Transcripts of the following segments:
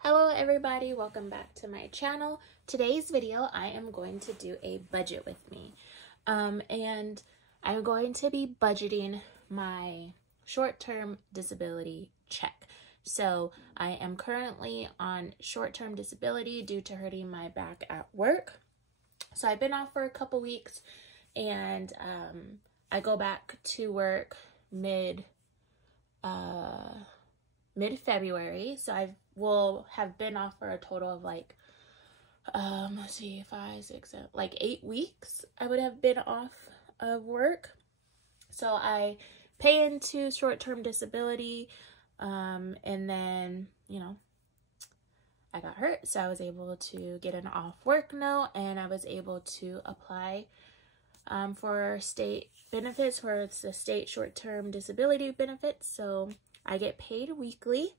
Hello everybody, welcome back to my channel. Today's video I am going to do a budget with me and I'm going to be budgeting my short-term disability check. So I am currently on short-term disability due to hurting my back at work. So I've been off for a couple weeks and I go back to work mid-February, so I will have been off for a total of like let's see, 5, 6, 7, like 8 weeks I would have been off of work. So I pay into short-term disability and then, you know, I got hurt, so I was able to get an off work note and I was able to apply for state benefits, where it's the state short-term disability benefits. So I get paid weekly.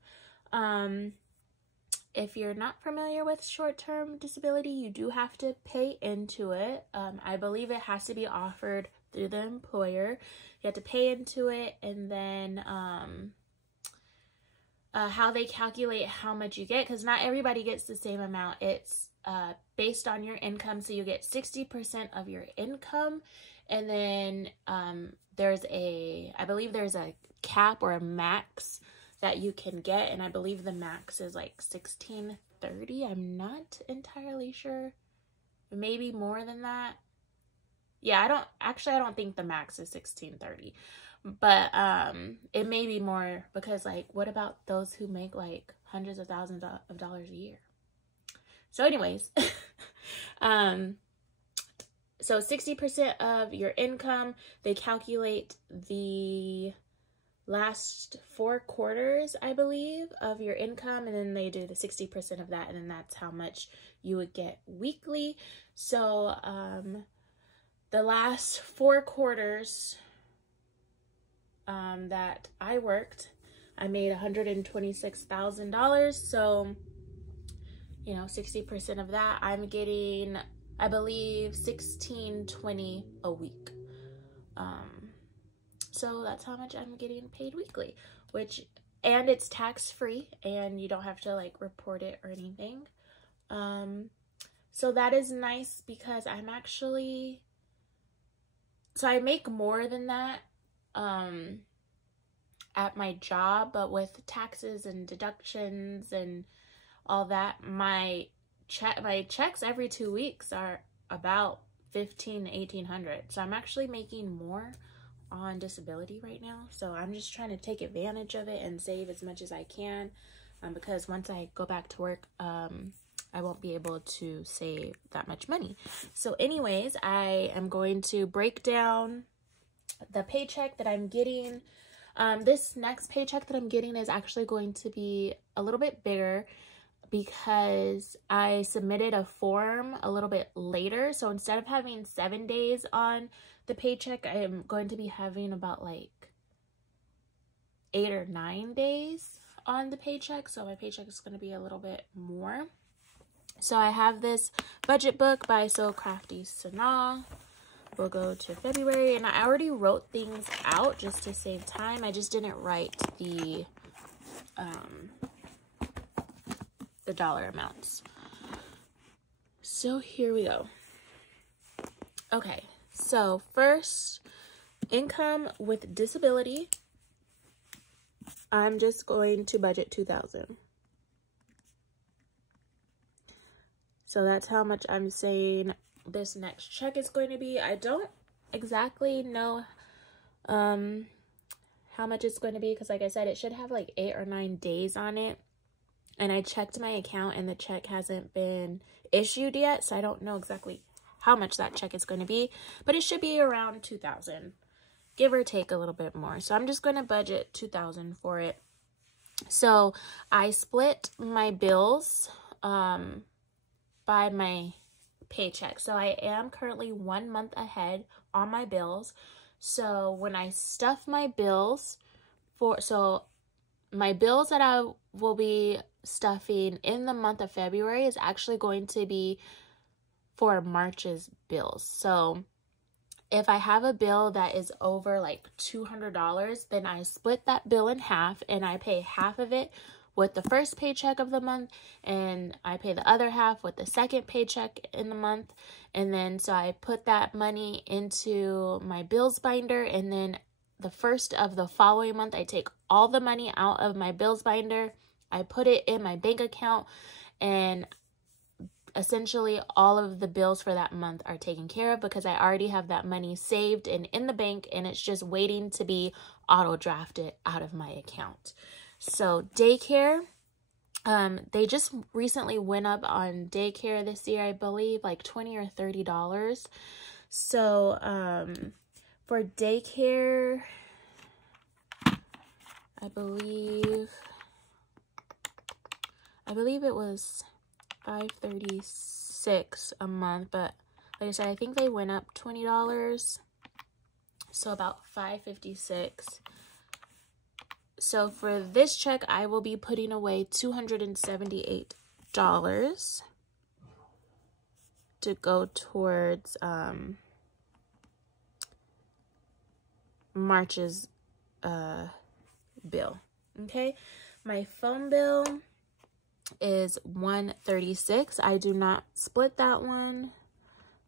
If you're not familiar with short-term disability, you do have to pay into it. I believe it has to be offered through the employer. You have to pay into it, and then how they calculate how much you get, because not everybody gets the same amount. It's based on your income, so you get 60% of your income, and then I believe there's a cap or a max that you can get, and I believe the max is like $16.30. I'm not entirely sure, maybe more than that. Yeah, I don't think the max is $16.30, but it may be more, because like, what about those who make like hundreds of thousands of dollars a year? So anyways, so 60% of your income, they calculate the last 4 quarters, I believe, of your income, and then they do the 60% of that, and then that's how much you would get weekly. So the last 4 quarters that I worked, I made $126,000. So, you know, 60% of that, I'm getting, I believe, $16.20 a week. So that's how much I'm getting paid weekly, and it's tax-free, and you don't have to like report it or anything. So that is nice, because I make more than that at my job, but with taxes and deductions and all that, my checks every 2 weeks are about $1,500 to $1,800. So I'm actually making more on disability right now, so I'm just trying to take advantage of it and save as much as I can, because once I go back to work, I won't be able to save that much money. So anyways, I am going to break down the paycheck that I'm getting. This next paycheck that I'm getting is actually going to be a little bit bigger, because I submitted a form a little bit later. So instead of having 7 days on the paycheck, I am going to be having about like 8 or 9 days on the paycheck. So my paycheck is going to be a little bit more. So I have this budget book by So Crafty Sanaa. We'll go to February, and I already wrote things out just to save time. I just didn't write the dollar amounts. So here we go. Okay, so first, income with disability, I'm just going to budget $2,000. So that's how much I'm saying this next check is going to be. I don't exactly know how much it's going to be, because like I said, it should have like 8 or 9 days on it. And I checked my account and the check hasn't been issued yet, so I don't know exactly how much that check is going to be, but it should be around $2,000, give or take a little bit more. So I'm just going to budget $2,000 for it. So I split my bills by my paycheck. So I am currently 1 month ahead on my bills. So when I stuff my bills my bills that I will be stuffing in the month of February is actually going to be for March's bills. So if I have a bill that is over like $200, then I split that bill in half and I pay half of it with the first paycheck of the month, and I pay the other half with the second paycheck in the month. And then so I put that money into my bills binder, and then the first of the following month I take all the money out of my bills binder, I put it in my bank account, and essentially all of the bills for that month are taken care of because I already have that money saved and in the bank, and it's just waiting to be auto drafted out of my account. So daycare, they just recently went up on daycare this year, I believe, like $20 or $30. So for daycare, I believe it was $536 a month, but like I said, I think they went up $20, so about $556. So for this check, I will be putting away $278 to go towards March's bill. Okay, my phone bill is $136. I do not split that one,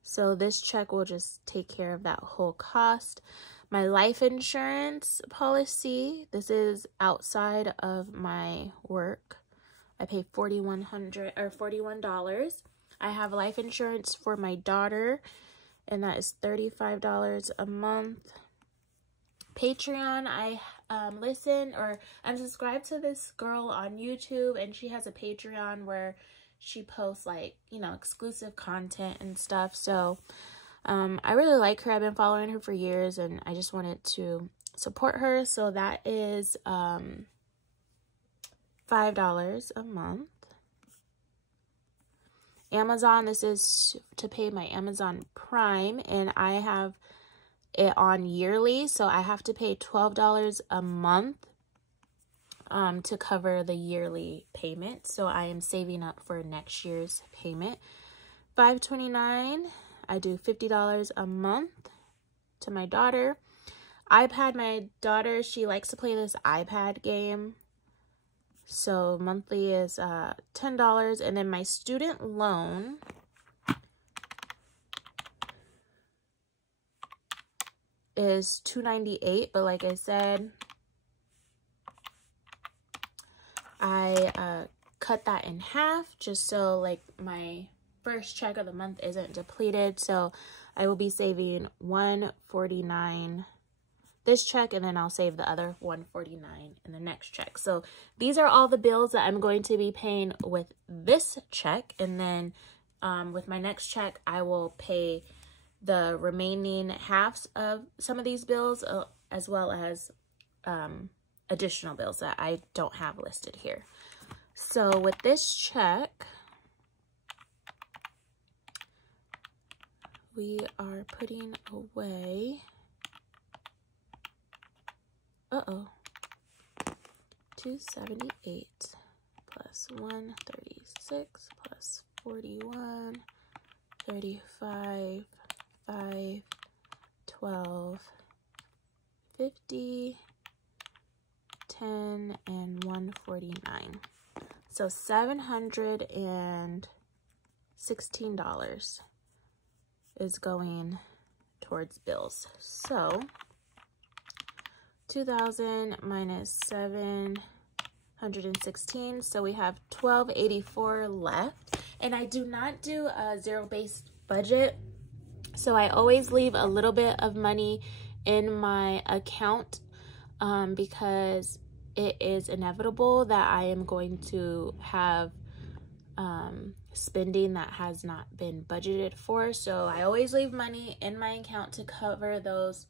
so this check will just take care of that whole cost. My life insurance policy, this is outside of my work. I pay $41. I have life insurance for my daughter, and that is $35 a month. Patreon, I'm subscribed to this girl on YouTube, and she has a Patreon where she posts, like, you know, exclusive content and stuff. So I really like her. I've been following her for years, and I just wanted to support her. So that is $5 a month. Amazon, this is to pay my Amazon Prime, and I have it on yearly, so I have to pay $12 a month to cover the yearly payment. So I am saving up for next year's payment. $529, I do $50 a month to my daughter. iPad, my daughter, she likes to play this iPad game, so monthly is $10. And then my student loan is $298, but like I said, I cut that in half just so like my first check of the month isn't depleted. So I will be saving $149 this check, and then I'll save the other $149 in the next check. So these are all the bills that I'm going to be paying with this check, and then with my next check I will pay the remaining halves of some of these bills, as well as additional bills that I don't have listed here. So with this check, we are putting away, $278 plus $136 plus $41, $35, 5, 12, 50, 10, and 149. So $716 is going towards bills. So 2,000 minus 716, so we have $1,284 left. And I do not do a zero-based budget, so I always leave a little bit of money in my account because it is inevitable that I am going to have spending that has not been budgeted for. So I always leave money in my account to cover those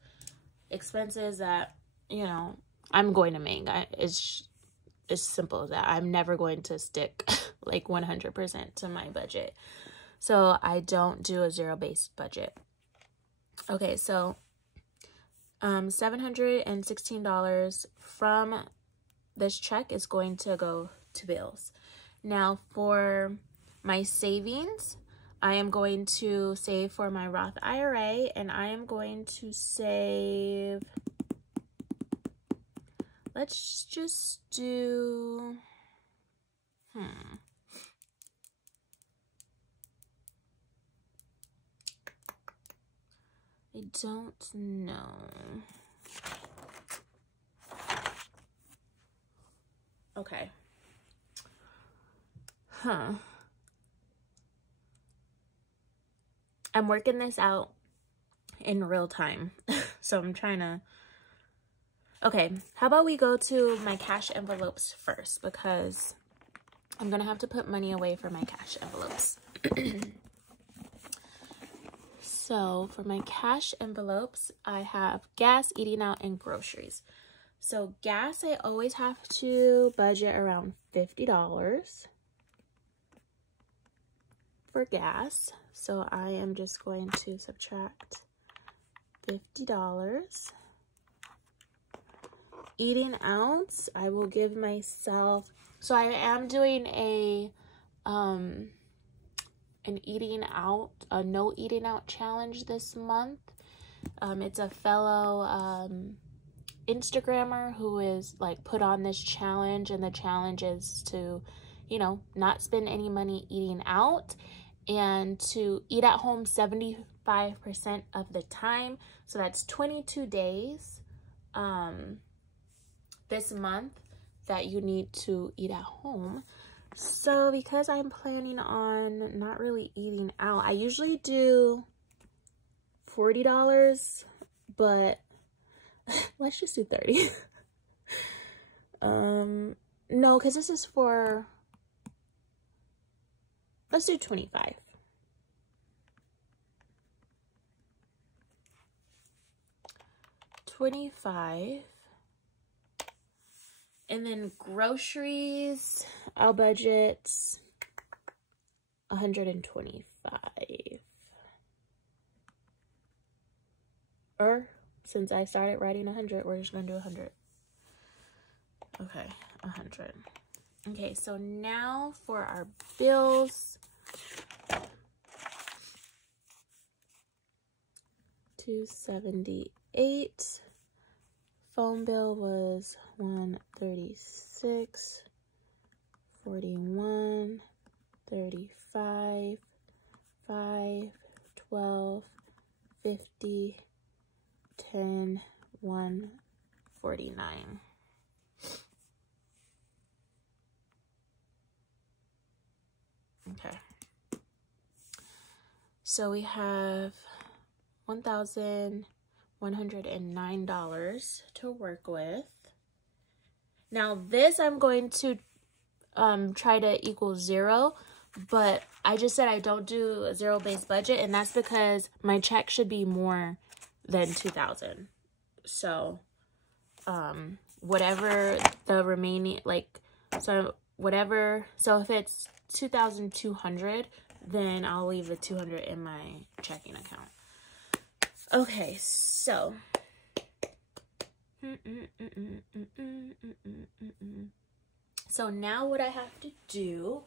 expenses that, you know, I'm going to make. It's simple as that. I'm never going to stick like 100% to my budget. So I don't do a zero-based budget. Okay, so $716 from this check is going to go to bills. Now for my savings, I am going to save for my Roth IRA, and I am going to save, let's just do I don't know. Okay. I'm working this out in real time. So I'm trying to... Okay, how about we go to my cash envelopes first, because I'm going to have to put money away for my cash envelopes. So for my cash envelopes, I have gas, eating out, and groceries. So gas, I always have to budget around $50 for gas. So I am just going to subtract $50. Eating out, I will give myself, so I am doing an eating out, a no eating out challenge this month. It's a fellow Instagrammer who is like put on this challenge, and the challenge is to, you know, not spend any money eating out and to eat at home 75% of the time. So that's 22 days this month that you need to eat at home. So because I'm planning on not really eating out, I usually do $40, but let's just do 30. No, because this is for, let's do 25. And then groceries, I'll budget 125. Or since I started writing 100, we're just gonna do 100. Okay, 100. Okay, so now for our bills. $278. Phone bill was $136, $41, $35, $5, $12, $50, $10, $149. Okay. So we have $1,109 to work with. Now this I'm going to try to equal 0, but I just said I don't do a zero-based budget, and that's because my check should be more than $2,000. So whatever the remaining, like, so whatever, so if it's 2,200, then I'll leave the 200 in my checking account. Okay, so now what I have to do,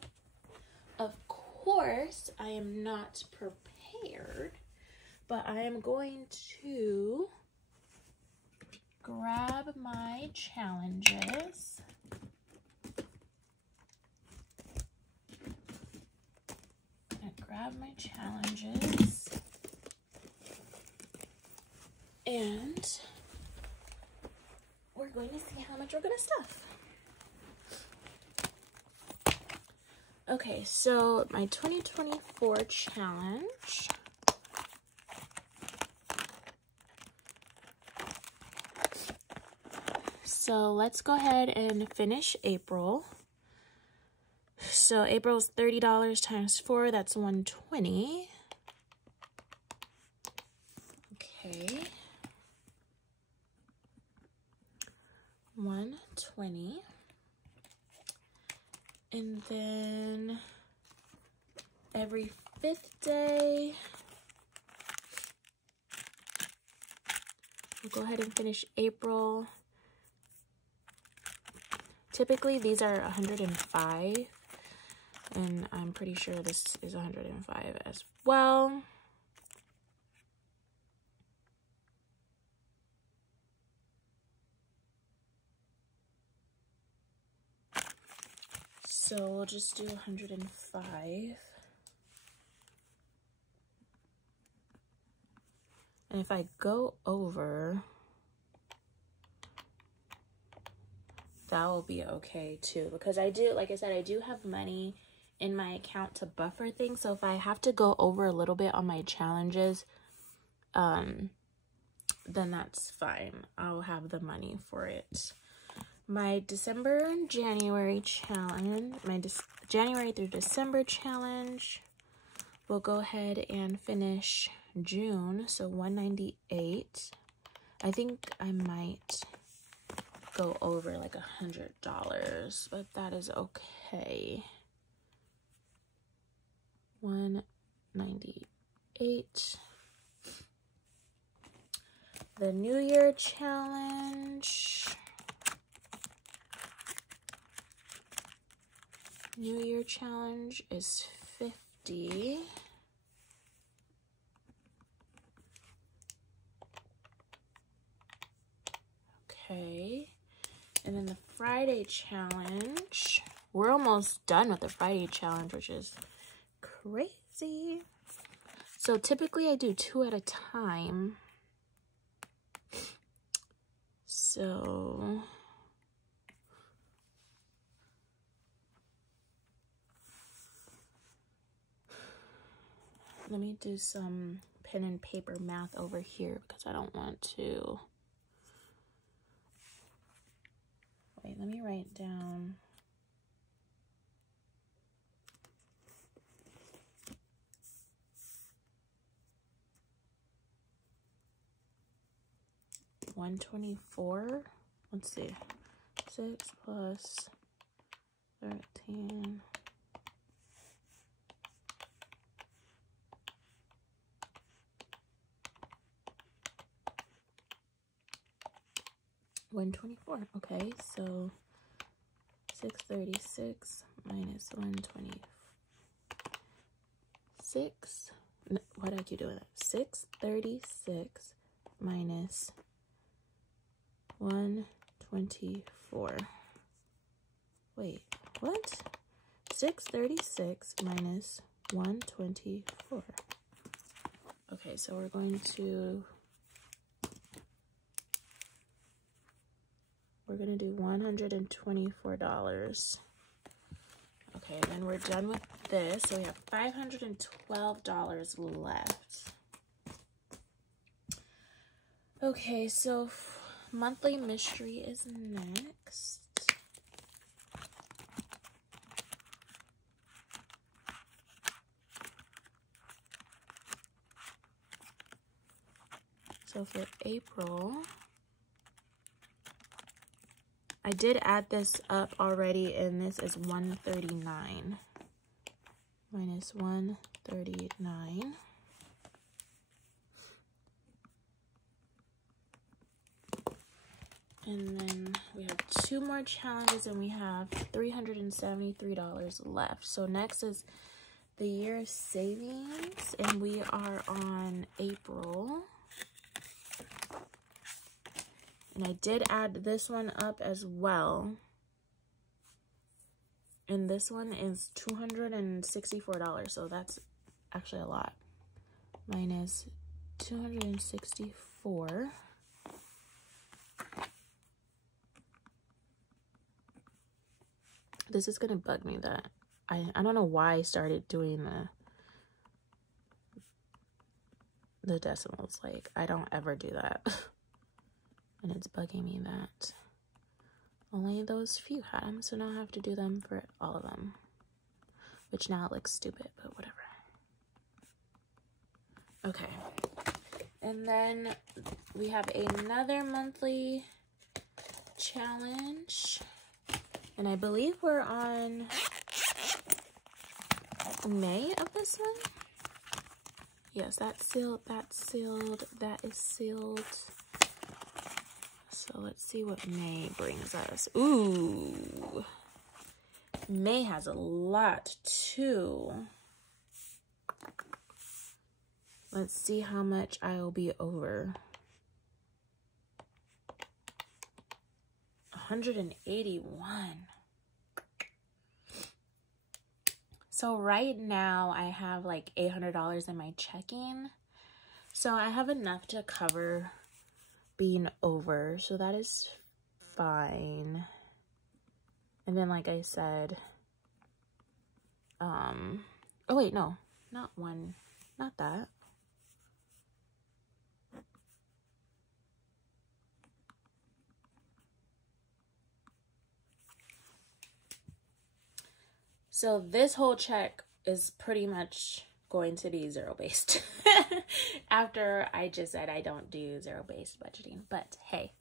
of course, I am not prepared, but I am going to grab my challenges. And we're going to see how much we're going to stuff. Okay, so my 2024 challenge. So let's go ahead and finish April. So April's $30 times 4, that's $120. Okay. 120. And then every 5th day, we'll go ahead and finish April. Typically these are 105, and I'm pretty sure this is 105 as well. So we'll just do 105. And if I go over, that will be okay too, because I do, like I said, I do have money in my account to buffer things. So if I have to go over a little bit on my challenges, then that's fine. I'll have the money for it. My December and January challenge, my January through December challenge, we'll go ahead and finish June. So 198. I think I might go over like $100, but that is okay. 198. The New Year challenge. New Year challenge is 50. Okay. And then the Friday challenge. We're almost done with the Friday challenge, which is crazy. So typically I do 2 at a time. So let me do some pen and paper math over here because I don't want to. Wait, let me write down. $124. Let's see. 6 plus 13. $124. Okay, so 636 minus 126. No, why did I keep doing that? 636 minus 124. Wait, what? 636 minus 124. Okay, so we're going to do $124. Okay, then we're done with this. So we have $512 left. Okay, so monthly mystery is next. So for April, I did add this up already, and this is 139 minus 139. And then we have 2 more challenges, and we have $373 left. So next is the year savings, and we are on April. And I did add this one up as well. And this one is $264, so that's actually a lot. Minus 264. This is gonna bug me that I don't know why I started doing the decimals. Like, I don't ever do that. And it's bugging me that only those few had them, so now I have to do them for all of them, which now it looks stupid, but whatever. Okay, and then we have another monthly challenge, and I believe we're on May of this one. Yes, that's sealed, that is sealed. So let's see what May brings us. Ooh, May has a lot too. Let's see how much I'll be over. 181. So right now I have like $800 in my checking. So I have enough to cover being over. So that is fine. And then like I said, oh wait, no, not that. So this whole check is pretty much going to be zero-based after I just said I don't do zero-based budgeting. But hey,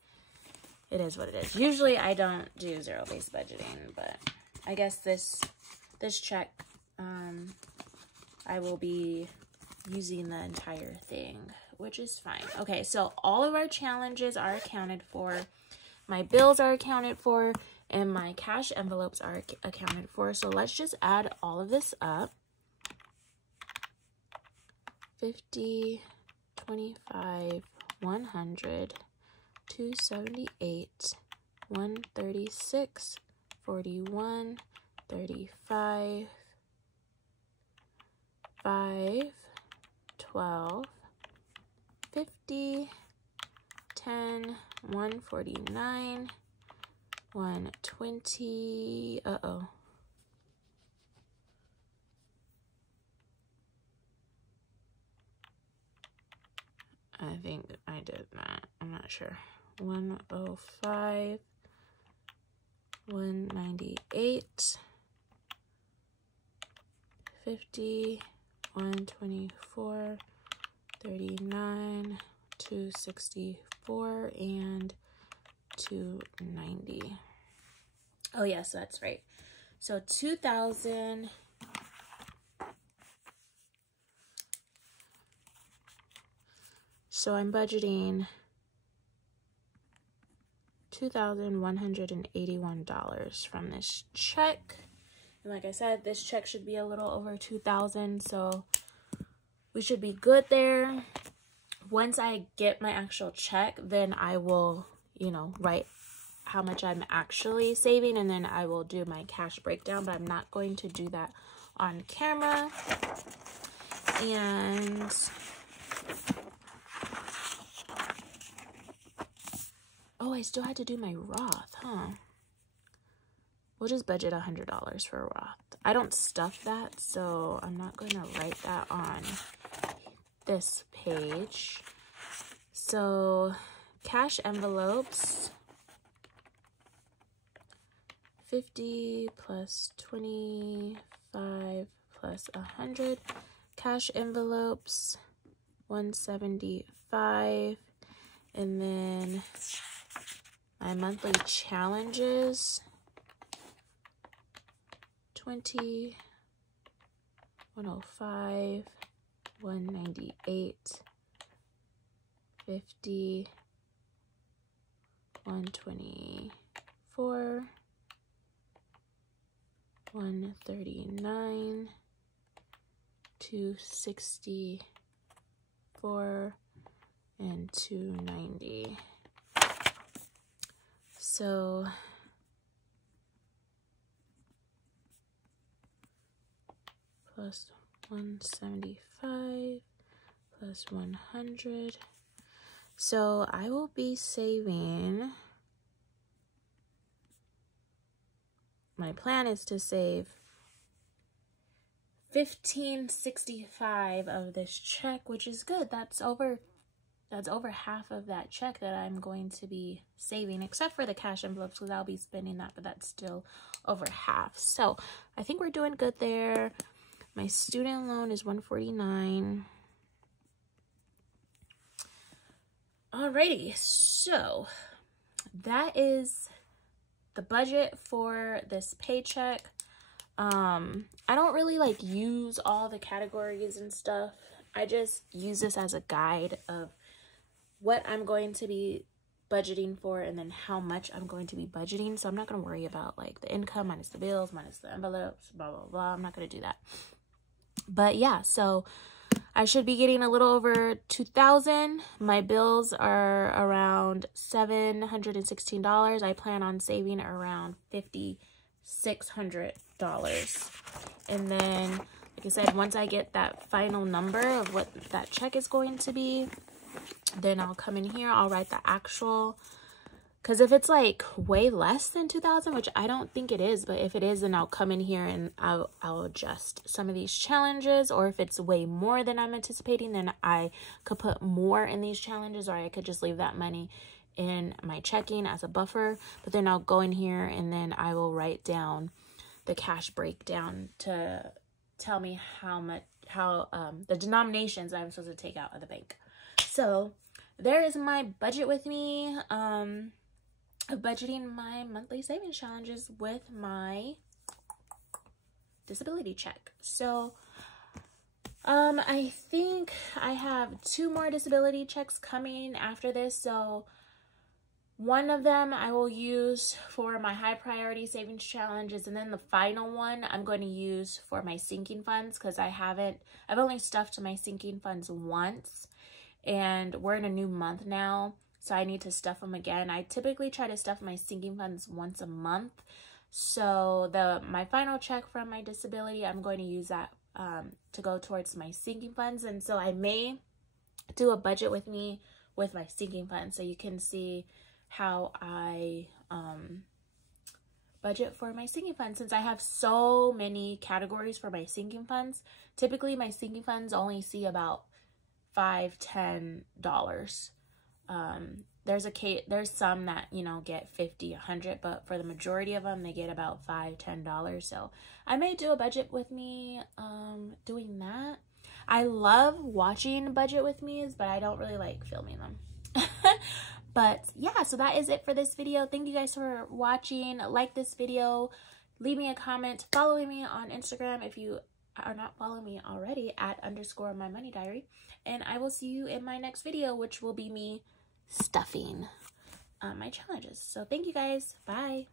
it is what it is. Usually I don't do zero-based budgeting, but I guess this check, I will be using the entire thing, which is fine. Okay, so all of our challenges are accounted for. My bills are accounted for, and my cash envelopes are accounted for. So let's just add all of this up. 50, 25, 100, 278, 136, 41, 35, 5, 12, 50, 10, 149, 120, uh-oh. I think I did that. I'm not sure. 105, 198, 50, 124, 39, 264, and 290. Oh yes, that's right. So 2,000. So I'm budgeting $2,181 from this check. And like I said, this check should be a little over 2,000, so we should be good there. Once I get my actual check, then I will, you know, write how much I'm actually saving, and then I will do my cash breakdown, but I'm not going to do that on camera. And oh, I still had to do my Roth, huh? We'll just budget $100 for Roth. I don't stuff that, so I'm not going to write that on this page. So cash envelopes, 50 plus 25 plus 100. Cash envelopes, 175. And then my monthly challenges, 20, 105, 198, 50, 124, 139, 264, and 290. So plus 175 plus 100. So I will be saving, my plan is to save $1,565 of this check, which is good. That's over half of that check that I'm going to be saving, except for the cash envelopes, because I'll be spending that, but that's still over half. So I think we're doing good there. My student loan is $149. Alrighty, so that is the budget for this paycheck. I don't really like use all the categories and stuff. I just use this as a guide of what I'm going to be budgeting for and then how much I'm going to be budgeting. So I'm not going to worry about like the income minus the bills minus the envelopes, blah, blah, blah. I'm not going to do that. But yeah, so I should be getting a little over $2,000. My bills are around $716. I plan on saving around $5,600. And then, like I said, once I get that final number of what that check is going to be, then I'll come in here, I'll write the actual. Because if it's like way less than 2,000, which I don't think it is, but if it is, then I'll come in here and I'll adjust some of these challenges. Or if it's way more than I'm anticipating, then I could put more in these challenges, or I could just leave that money in my checking as a buffer. But then I'll go in here and then I will write down the cash breakdown to tell me the denominations I'm supposed to take out of the bank. So there is my budget with me. Of budgeting my monthly savings challenges with my disability check. So I think I have 2 more disability checks coming after this. So one of them I will use for my high priority savings challenges, and then the final one I'm going to use for my sinking funds, because I've only stuffed my sinking funds once, and we're in a new month now. So I need to stuff them again. I typically try to stuff my sinking funds once a month. So my final check from my disability, I'm going to use that to go towards my sinking funds. And so I may do a budget with me with my sinking funds, so you can see how I budget for my sinking funds. Since I have so many categories for my sinking funds, typically my sinking funds only see about $5-10. There's some that, you know, get 50, 100, but for the majority of them, they get about $5-10. So I may do a budget with me, doing that. I love watching budget with me's, but I don't really like filming them. But yeah, so that is it for this video. Thank you guys for watching. Like this video, leave me a comment, follow me on Instagram if you are not following me already at _mymoneydiary. And I will see you in my next video, which will be me stuffing my challenges. So thank you guys. Bye.